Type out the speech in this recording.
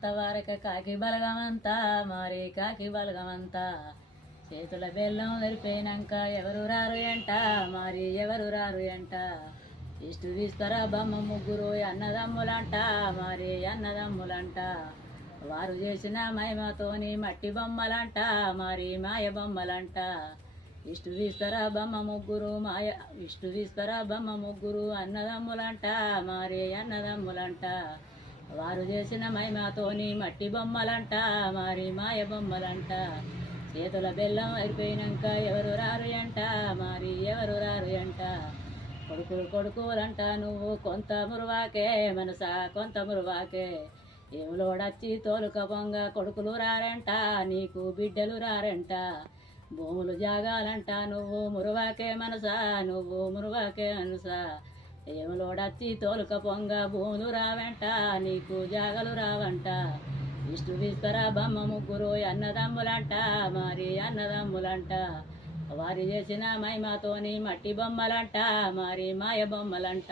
అంతవరక కాకి బలగమంతా మరి కాకి బలగమంతా చేతుల బెల్లం వెరిపోయినాక ఎవరు రారు ఎంట మరి ఎవరు రారు ఎంట ఇష్టు తీస్తారా బొమ్మ ముగ్గురు అన్నదమ్ములంట మరి అన్నదమ్ములంట వారు చేసిన మహిమతోని మట్టి బొమ్మలంట మరి మాయ బొమ్మలంట ఇష్టు తీస్తారా బొమ్మ ముగ్గురు మాయ ఇష్టు తీస్తారా బొమ్మ ముగ్గురు అన్నదమ్ములంట మరి అన్నదమ్ములంట వారు చేసిన మహిమతోని మట్టి బొమ్మలంట మరి మాయ బొమ్మలంట చేతుల బెల్లం అయిపోయినాక ఎవరు రారు ఎంట మరి ఎవరు రారు ఎంట కొడుకులు కొడుకులంట నువ్వు కొంత మురువాకే మనసా కొంత మురువాకే ఏములోడచ్చి తోలుక పొంగ కొడుకులు రారంట నీకు బిడ్డలు రారంట భూములు జాగాలంట నువ్వు మురువాకే మనసా నువ్వు మురువాకే మనసా ఏములోడచ్చి తోలుక పొంగ భూములు రావంట నీకు జాగలు రావంట ఇష్టు తీస్తారా బొమ్మ ముగ్గురు అన్నదమ్ములంట మరి అన్నదమ్ములంట వారి చేసిన మహిమతోని మట్టి బొమ్మలంట మరి మాయ బొమ్మలంట